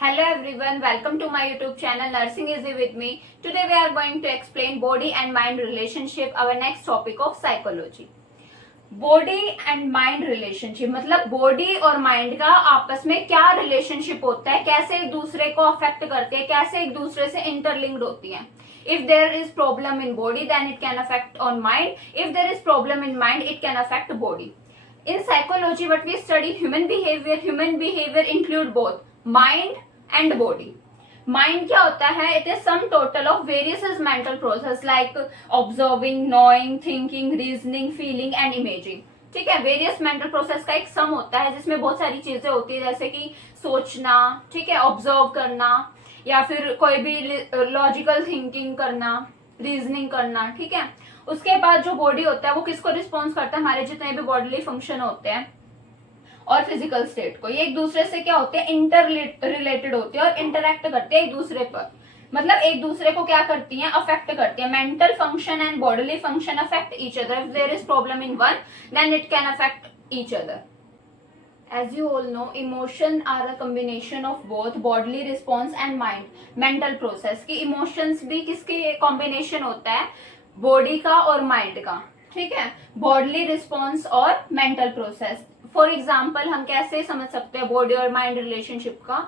Hello everyone, welcome to my YouTube channel Nursing Easy with me. Today we are going to explain body and mind relationship, our next topic of psychology. Body and mind relationship मतलब body और mind का आपस में क्या relationship होता है, कैसे एक दूसरे को अफेक्ट करते हैं, कैसे एक दूसरे से इंटरलिंक्ड होती हैं. If there is problem in body, then it can affect on mind. If there is problem in mind, it can affect body. In psychology, what we study human behavior. Human behavior include both mind and body. Mind क्या होता है? It is sum total of various mental process like observing, knowing, thinking, reasoning, feeling and imaging. ठीक है, various mental process का एक सम होता है जिसमें बहुत सारी चीजें होती है, जैसे कि सोचना, ठीक है, ऑब्जर्व करना, या फिर कोई भी लॉजिकल थिंकिंग करना, रीजनिंग करना. ठीक है, उसके बाद जो बॉडी होता है वो किसको रिस्पॉन्स करता है? हमारे जितने भी बॉडीली फंक्शन होते हैं और फिजिकल स्टेट को. ये एक दूसरे से क्या होते हैं? इंटर रिलेटेड होते हैं और इंटरेक्ट करते हैं एक दूसरे पर. मतलब एक दूसरे को क्या करती हैं? अफेक्ट करती है. Mental function and bodily function affect each other. If there is problem in one, then it can affect each other. As you all know, emotion are a combination of both bodily response and mind, mental process. कि emotions भी किसके combination होता है? Body का और mind का. ठीक है, बॉडली रिस्पॉन्स और मेंटल प्रोसेस. फॉर एग्जाम्पल हम कैसे समझ सकते हैं बॉडी और माइंड रिलेशनशिप का?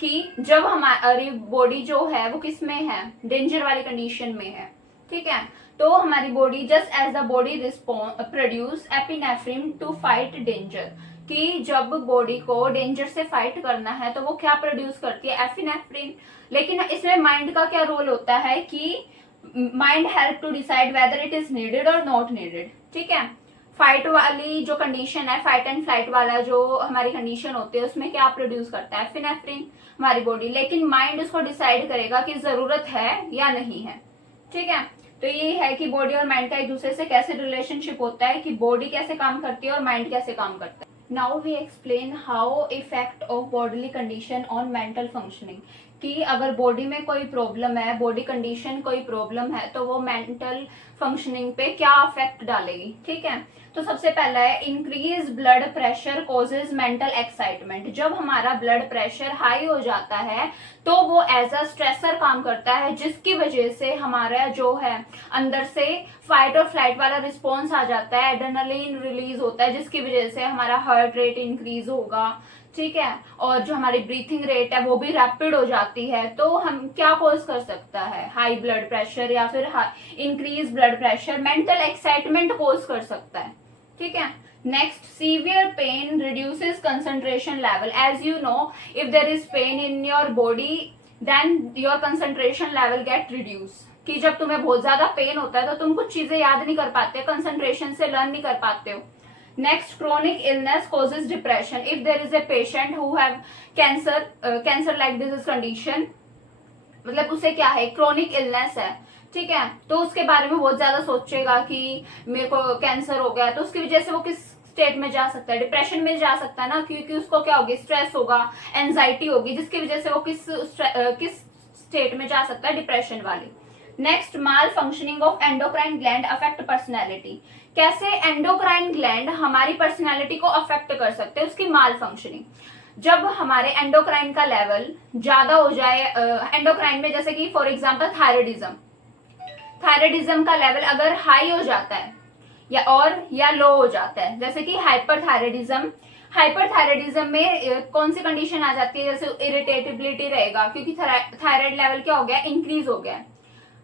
कि जब हमारी बॉडी जो है वो किस में है? डेंजर वाली कंडीशन में है. ठीक है, तो हमारी body just as the body produce epinephrine to fight danger. कि जब बॉडी को डेंजर से फाइट करना है तो वो क्या प्रोड्यूस करती है? एपिनेफ्रिन. लेकिन इसमें माइंड का क्या रोल होता है? कि mind help to decide whether it is needed और नॉट नीडेड. ठीक है, फाइट वाली जो कंडीशन है, फाइट एंड फ्लाइट वाला जो हमारी कंडीशन होती है, उसमें क्या प्रोड्यूस करता है? एपिनेफ्रिन, हमारी बॉडी. लेकिन माइंड उसको डिसाइड करेगा कि जरूरत है या नहीं है. ठीक है, तो ये है कि बॉडी और माइंड का एक दूसरे से कैसे रिलेशनशिप होता है, कि बॉडी कैसे काम करती है और माइंड कैसे काम करता है. Now we explain how effect of bodily condition on mental functioning. कि अगर बॉडी में कोई प्रॉब्लम है, बॉडी कंडीशन कोई प्रॉब्लम है, तो वो मेंटल फंक्शनिंग पे क्या अफेक्ट डालेगी. ठीक है, तो सबसे पहला है increase blood pressure causes mental excitement. जब हमारा ब्लड प्रेशर हाई हो जाता है तो वो एज अ स्ट्रेसर काम करता है, जिसकी वजह से हमारा जो है अंदर से फाइट और फ्लाइट वाला रिस्पॉन्स आ जाता है, एड्रेनलिन रिलीज होता है, जिसकी वजह से हमारा हार्ट रेट इंक्रीज होगा. ठीक है, और जो हमारी ब्रीथिंग रेट है वो भी रैपिड हो जाती है. तो हम क्या कॉज कर सकता है? हाई ब्लड प्रेशर या फिर increase blood pressure mental excitement cause कर सकता है. ठीक है, next severe pain reduces concentration level. As you know, if there is pain in your body then your concentration level get reduce. कि जब तुम्हें बहुत ज्यादा पेन होता है तो तुम कुछ चीजें याद नहीं कर पाते, कंसंट्रेशन से लर्न नहीं कर पाते हो. Next, chronic illness causes depression. If there is a patient who have cancer like disease condition, मतलब उसे क्या है? क्रोनिक इलनेस है. ठीक है, तो उसके बारे में बहुत ज्यादा सोचेगा कि मेरे को कैंसर हो गया, तो उसकी वजह से वो किस स्टेट में जा सकता है? डिप्रेशन में जा सकता है ना, क्योंकि उसको क्या होगी? स्ट्रेस होगा, एंजाइटी होगी, जिसकी वजह से वो किस स्टेट में जा सकता है? डिप्रेशन वाली. Next, mall functioning of endocrine gland affect personality. कैसे एंडोक्राइन ग्लैंड हमारी पर्सनैलिटी को अफेक्ट कर सकते हैं? उसकी माल फंक्शनिंग. जब हमारे एंडोक्राइन का लेवल ज्यादा हो जाए, एंडोक्राइन में जैसे कि फॉर एग्जांपल थायराइडिज्म का लेवल अगर हाई हो जाता है या लो हो जाता है, जैसे कि हाइपरथायराइडिज्म में कौन सी कंडीशन आ जाती है? जैसे इरिटेटिबिलिटी रहेगा, क्योंकि थायराइड लेवल क्या हो गया? इंक्रीज हो गया.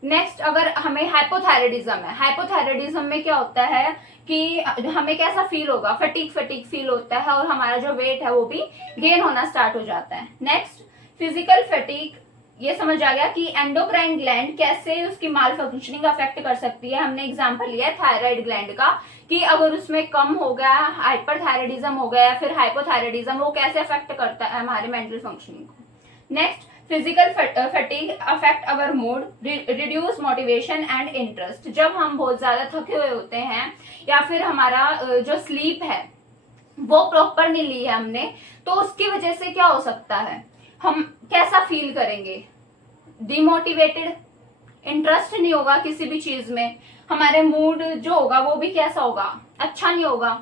नेक्स्ट, अगर हमें हाइपोथायराइडिज्म में क्या होता है कि हमें कैसा फील होगा? फटीग फील होता है और हमारा जो वेट है वो भी गेन होना स्टार्ट हो जाता है. Next, physical fatigue. ये समझ आ गया कि एंडोक्राइन ग्लैंड कैसे उसकी माल फंक्शनिंग अफेक्ट कर सकती है. हमने एग्जांपल लिया है थायराइड ग्लैंड का, कि अगर उसमें कम हो गया, हाइपरथायराइडिज्म हो गया या फिर हाइपोथायराइडिज्म, वो कैसे अफेक्ट करता है हमारे मेंटल फंक्शनिंग को. Next, physical fatigue affect our mood, reduce motivation and interest. जब हम बहुत ज्यादा थके हुए होते हैं या फिर हमारा जो स्लीप है वो प्रॉपर नहीं ली है हमने, तो उसकी वजह से क्या हो सकता है? हम कैसा फील करेंगे? डिमोटिवेटेड, इंटरेस्ट नहीं होगा किसी भी चीज में, हमारे मूड जो होगा वो भी कैसा होगा? अच्छा नहीं होगा.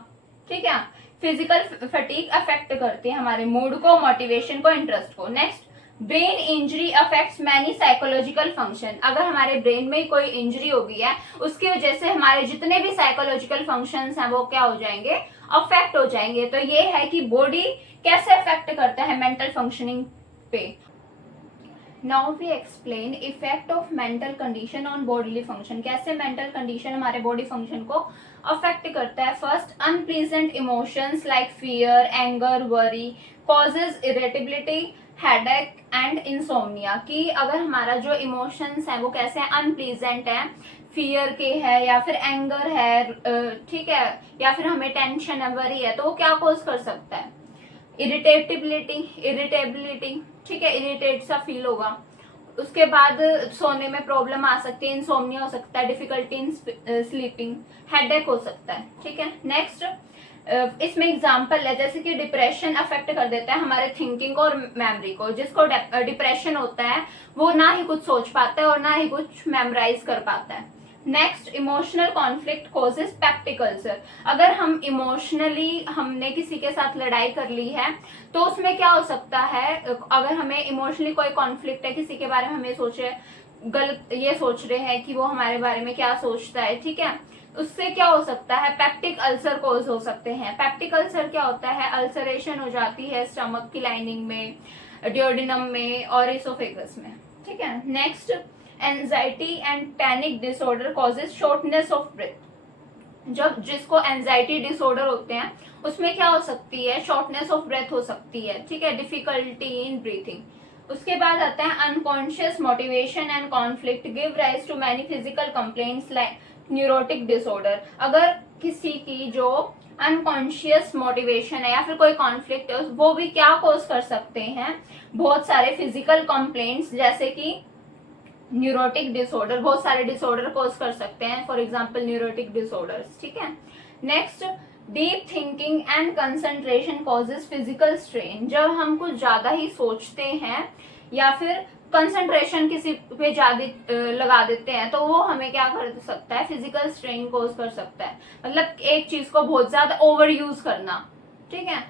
ठीक है, फिजिकल फटीग अफेक्ट करती है हमारे मूड को, मोटिवेशन को, इंटरेस्ट को. Next, brain injury affects many psychological function. अगर हमारे ब्रेन में कोई इंजरी हो गई है, उसकी वजह से हमारे जितने भी साइकोलॉजिकल फंक्शंस हैं वो क्या हो जाएंगे, अफेक्ट हो जाएंगे। तो ये है कि बॉडी कैसे अफेक्ट करता है मेंटल फंक्शनिंग पे। Now we explain effect of mental condition on bodily function. कैसे मेंटल कंडीशन हमारे बॉडी फंक्शन को अफेक्ट करता है। First, unpleasant emotions like fear, anger, worry causes irritability, headache and insomnia. कि अगर हमारा जो इमोशंस है वो कैसे अनप्लीजेंट है, फियर के है या फिर एंगर है, ठीक है, या फिर हमें टेंशन है, वरी है, तो वो क्या कॉज कर सकता है, इरिटेबिलिटी, ठीक है, इरिटेट सा फील होगा। उसके बाद सोने में प्रॉब्लम आ सकती है, इंसोम्निया हो सकता है, डिफिकल्टी इन स्लीपिंग, हेडेक हो सकता है, ठीक है। नेक्स्ट, इसमें एग्जांपल है जैसे कि डिप्रेशन अफेक्ट कर देता है हमारे थिंकिंग और मेमोरी को। जिसको डिप्रेशन होता है वो ना ही कुछ सोच पाता है और ना ही कुछ मेमोराइज कर पाता है। Next, emotional conflict causes peptic ulcer. अगर हम इमोशनली हमने किसी के साथ लड़ाई कर ली है तो उसमें क्या हो सकता है, अगर हमें इमोशनली कोई कॉन्फ्लिक्ट है, किसी के बारे में हमें सोचे गलत ये सोच रहे हैं कि वो हमारे बारे में क्या सोचता है, ठीक है, उससे क्या हो सकता है, पेप्टिक अल्सर कॉज हो सकते हैं। पेप्टिक अल्सर क्या होता है, अल्सरेशन हो जाती है स्टमक की लाइनिंग में, डियोडिनम में और इसोफेगस में, ठीक है। Next, anxiety and panic disorder causes shortness of breath. जब जिसको एंजाइटी डिसऑर्डर होते हैं उसमें क्या हो सकती है, शॉर्टनेस ऑफ ब्रेथ हो सकती है, ठीक है, डिफिकल्टी इन ब्रीथिंग। उसके बाद आता है unconscious motivation and conflict give rise to many physical complaints like neurotic disorder. अगर किसी की जो अनकॉन्शियस मोटिवेशन है या फिर कोई कॉन्फ्लिक्ट है वो भी क्या कॉज कर सकते हैं, बहुत सारे फिजिकल कंप्लेंट्स, जैसे कि न्यूरोटिक डिसऑर्डर, बहुत सारे डिसऑर्डर कॉज कर सकते हैं, फॉर एग्जांपल न्यूरोटिक डिसऑर्डर्स, ठीक है। Next, deep thinking and concentration causes physical strain. जब हम कुछ ज्यादा ही सोचते हैं या फिर कंसंट्रेशन किसी पे ज्यादा लगा देते हैं तो वो हमें क्या कर सकता है, फिजिकल स्ट्रेन कॉज कर सकता है। मतलब एक चीज को बहुत ज्यादा ओवर यूज करना, ठीक है।